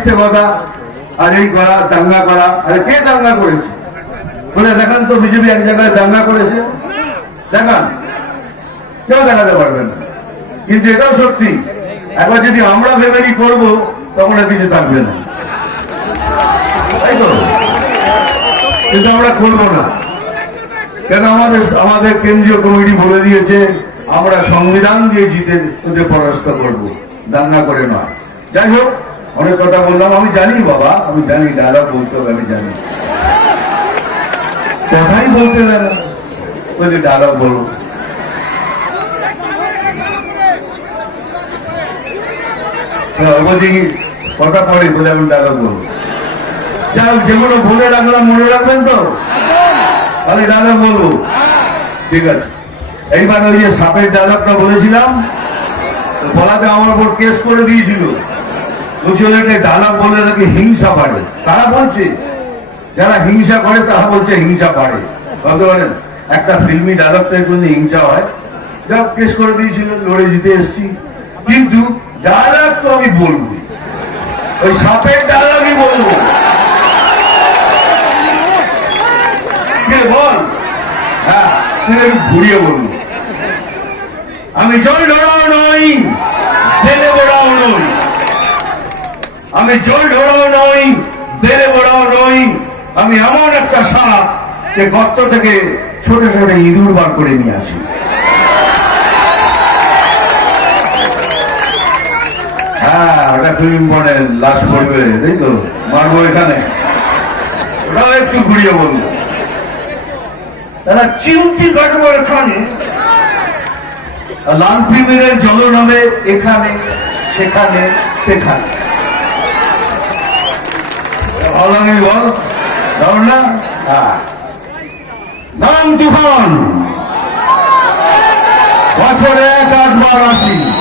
মিথ্যে কথা আর এই করা দাঙ্গা করা, আরে কে দাঙ্গা করেছে? বলে দেখান তো বিজেপি এক জায়গায় দাঙ্গা করেছে। দেখান। কেউ দেখাতে পারবেন না। কিন্তু এটাও সত্যি, একবার যদি আমরা ভেবে নি করব, তখন আর কিছু থাকবে না। কিন্তু আমরা করব না। কেন আমাদের আমাদের কেন্দ্রীয় কমিটি বলে দিয়েছে, আমরা সংবিধান দিয়ে জিতে, ওদের পরাস্ত করব। দাঙ্গা করে নয় যাই হোক অনেক কথা বললাম আমি জানি বাবা আমি জানি ডায়লগ বলতে হবে আমি জানি। কথাই বলতে না যে ডায়লগ বলো। অবধি কথা পড়ে বলে আমি ডায়লগ বলব। হোক, যেগুলো বলে রাখলাম মনে রাখবেন তো? আমি দাদা বলব। ঠিক আছে। এইবার ওই যে সাপের ডায়লগটা বলেছিলাম বলাতে আমার উপর কেস করে দিয়েছিল। এটা ডায়লগ বললে নাকি হিংসা বাড়ে? তারা বলছে, যারা হিংসা করে, তারা বলছে হিংসা বাড়ে। ভাবতে পারেন, একটা ফিল্মি ডায়লগটা জন্য হিংসা হয়। যা কেস করে দিয়েছিল লড়ে জিতে এসছি। কিন্তু ডায়লগ তো আমি বলব ওই সাপের ডায়লগই বলব। বল? হ্যাঁ ঘুরিয়ে বলব। আমি জল ঢোড়াও নই বেলে বড়াও নই। আমি জল ঢোড়াও নই বেলে বড়াও নই। আমি এমন একটা সাপ যে গর্ত থেকে ছোট ছোট ইঁদুর বার করে নিয়ে আসি। হ্যাঁ তাই তো? মারবো এখানে। একটু ঘুরিয়ে বলব। চিমটি এখানে। লাল জল নামে এখানে, সেখানে সেখানে। হ্যাঁ। বছরে এক আটবার আসি।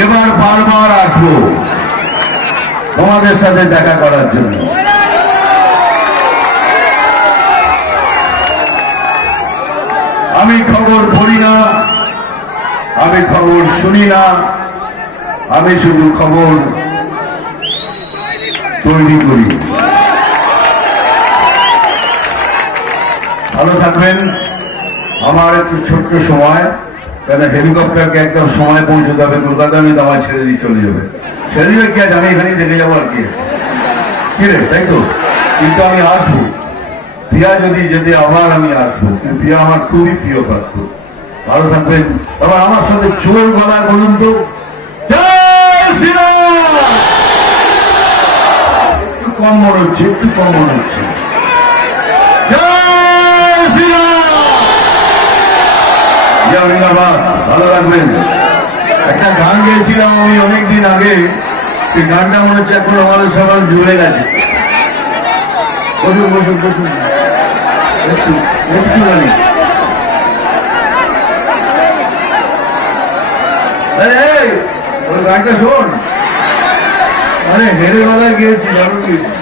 এবার বারবার আসব। তোমাদের সাথে দেখা করার জন্য। আমি খবর পড়ি না, আমি খবর শুনি না, আমি শুধু খবর তৈরি করি। ভালো থাকবেন। আমার একটু ছোট্ট সময়, কেন হেলিকপ্টারকে একদম সময় পৌঁছতে হবে কলকাতা আমি তো ছেড়ে দিয়ে চলে যাবে। ছেড়ে দিবে কি আছে আমি এখানেই দেখে যাব আর কি। রে, তাই তো? কিন্তু আমি আসব। প্রিয়া যদি যেতে, আবার আমি আসব। প্রিয়া আমার খুবই প্রিয় পাত্র। ভালো থাকবেন। আবার আমার সাথে চোর গলার বলুন তো, জয় শ্রীরাম! একটু কম মনে হচ্ছে একটু কম মনে হচ্ছে ভালো লাগবেন একটা গান গেয়েছিলাম আমি অনেকদিন আগে। সেই গানটা মনে হচ্ছে এখন আমাদের সবার জুড়ে গেছে। ওই গানটা শোন। আরে, হেরে বেলায় গিয়েছি, দারুণ গিয়েছি।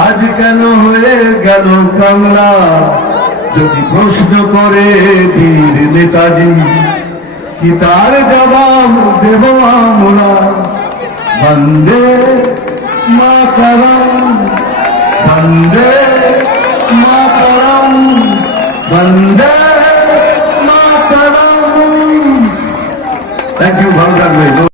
আজ কেন হয়ে গেল কাংলা যদি প্রশ্ন করে বীর নেতাজি, কি তার জবাব দেব আমরা? বন্দে মাতরম বন্দে মাতরম বন্দে মাতরম। থ্যাংক ইউ ভালো থাকবে